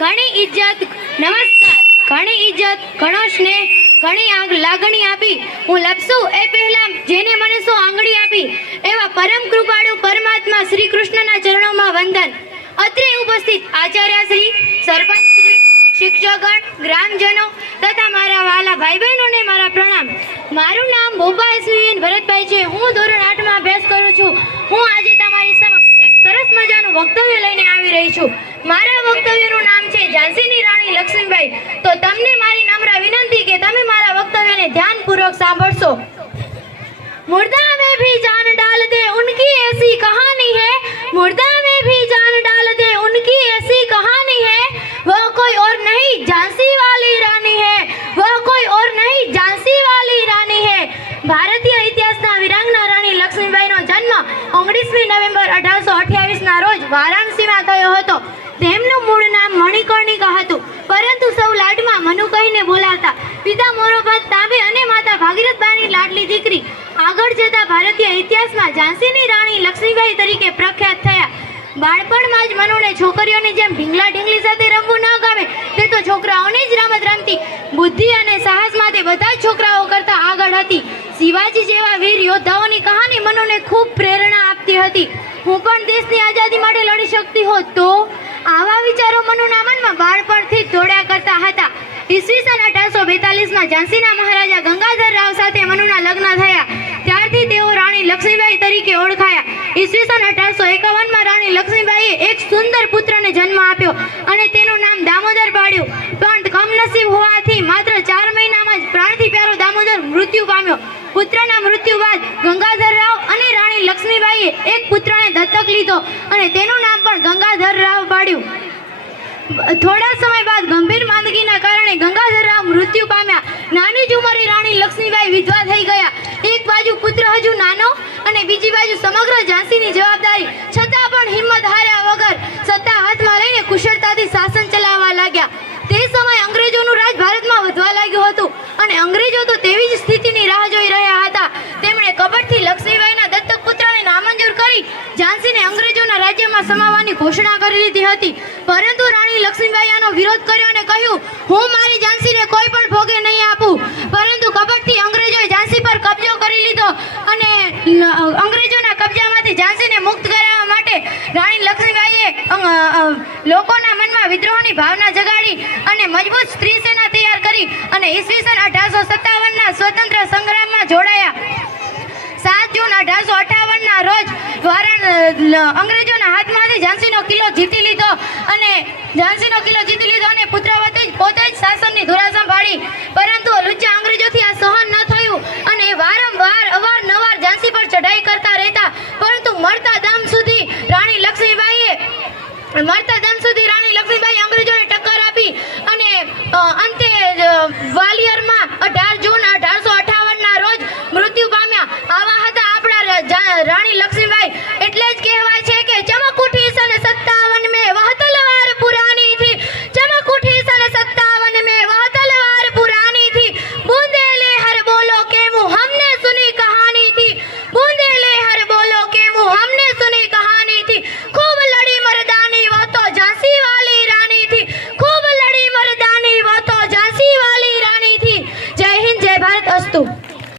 ઘણી ઇજ્જત, નમસ્કાર, ઘણી ઇજ્જત, ઘણો સ્નેહ, ઘણી લાગણી આપી હું લપસું એ પહેલા જેને મને સો આંગળી આપી એવા પરમ કૃપાળુ પરમાત્મા શ્રી કૃષ્ણના ચરણોમાં વંદન. અત્રે ઉપસ્થિત આચાર્ય શ્રી, સરપંચ શ્રી, શિક્ષકગણ, ગ્રામજનો તથા મારા વાલા ભાઈ બહેનોને મારા પ્રણામ. મારું નામ બોપા એસવીએન ભરતભાઈ છે. હું ધોરણ 8માં અભ્યાસ કરું છું. હું આજે તમારી સમક્ષ એક સરસ મજાનું વક્તવ્ય લઈને આવી રહી છું. મારા વક્તવ્યનું નામ છે ઝાંસીની રાણી લક્ષ્મીબાઈ. તો તમને મારી નમ્ર વિનંતી કે તમે મારા વક્તવ્યને ધ્યાનપૂર્વક સાંભળશો. मुर्दा में भी जान डाल दे उनकी ऐसी कहानी है, मुर्दा में भी जान डाल दे उनकी ऐसी कहानी है, वह कोई और नहीं झांसी वाली रानी है, वह कोई और नहीं झांसी वाली रानी है. ભારતીય ઇતિહાસના વિરાંગના રાણી લક્ષ્મીબાઈનો જન્મ 19મી નવેમ્બર 1828ના રોજ વારાણસીમાં થયો હતો. તેમનું મૂળ નામ મણિકર્ણિકા હતું, પરંતુ સૌ લાડમાં મનુ કહીને બોલાવતા. પિતા મોરોપંત તાંબે અને માતા ભાગીરથબાઈની લાડલી દીકરી. આગળ જતા ભારતીય ઇતિહાસમાં ઝાંસીની રાણી લક્ષ્મીબાઈ તરીકે પ્રખ્યાત થયા. બાળપણમાં જ મનુને છોકરીઓની જેમ ઢીંગલા ઢીંગલી સાથે રમવું ન ગમે. તે તો છોકરાઓની જ રમત રમતી. બુદ્ધિ અને સાહસમાં તે બધા જ છોકરાઓ કરતા આગળ હતી. શિવાજી જેવા વીર યોદ્ધાઓની કહાની મનુને ખૂબ પ્રેરણા આપતી હતી. હું પણ દેશની આઝાદી માટે લડી શકતી હોત તો, આવા વિચારો મનુના મનમાં બાળપણથી જ દોડ્યા કરતા હતા. ઈસવીસન 1842માં ઝાંસીના મહારાજા ગંગાધર રાવ સાથે મનુના લગ્ન થયા. ત્યારથી તેઓ રાણી લક્ષ્મીબાઈ તરીકે ઓળખાયા. ઈસવીસન 1851માં રાણી લક્ષ્મીબાઈએ એક સુંદર પુત્રને જન્મ આપ્યો અને તેનું નામ દામોદર પાડ્યું. પણ કમનસીબ હોવાથી માત્ર 4 મહિનામાં જ પ્રાણથી પ્યારો દામોદર મૃત્યુ પામ્યો. પુત્રના મૃત્યુ બાદ ગંગાધર રાવ અને રાણી લક્ષ્મીબાઈએ એક પુત્રને દત્તક લીધો અને તેનું નામ પણ ગંગાધર રાવ પાડ્યું. થોડા સમય બાદ ગંભીર માંદગીના કારણે ગંગાધર રાવ મૃત્યુ પામ્યા. નાની જ ઉંમરે રાણી લક્ષ્મીબાઈ વિધવા થઈ ગયા. એક બાજુ પુત્ર હજુ નાનો અને બીજી બાજુ સમગ્ર ઝાંસીની જવાબદારી. છતાં પણ હિંમત હાર્યા વગર સત્તા હાથમાં લઈને કુશળતાથી શાસન ચલાવવા લાગ્યા. તે સમયે અંગ્રેજોનું રાજ ભારતમાં વધવા લાગ્યું હતું અને અંગ્રેજો તો તેવી જ સ્થિતિની રાહ જોઈ રહ્યા હતા. તેમણે કપટથી લક્ષ્મીબાઈના દત્તક પુત્રને નામંજૂર કરી ઝાંસીને અંગ્રેજોના રાજ્યમાં સમાવવાની ઘોષણા કરી લીધી હતી. પરંતુ રાણી લક્ષ્મીબાઈએ આનો વિરોધ કર્યો અને કહ્યું, હું મારી ઝાંસીને કોઈ પણ ભોગે નહીં આપું. પરંતુ કપટથી અંગ્રેજોએ ઝાંસી પર કબજો કરી લીધો અને અંગ્રેજોના કબજામાંથી ઝાંસીને મુક્ત કરાવવા માટે રાણી લક્ષ્મીબાઈએ લોકોના મનમાં વિદ્રોહની ભાવના જગાડી અને મજબૂત સ્ત્રી સેના તૈયાર કરી અને ઈસવીસન 1857ના સ્વતંત્ર સંગ્રામમાં જોડાયા. 7 જૂન 1858ના રોજ અંગ્રેજોના હાથમાંથી ઝાંસીનો કિલ્લો જીતી લીધો અને પુત્રવતે પોતે જ શાસનની ધુરા સંભાળી. પરંતુ લુચ્ચા અંગ્રેજોથી આ સહન ન થયું અને અવારનવાર ઝાંસી પર ચઢાઈ કરતા રહેતા. પરંતુ મરતા દમ સુધી રાણી લક્ષ્મીબાઈએ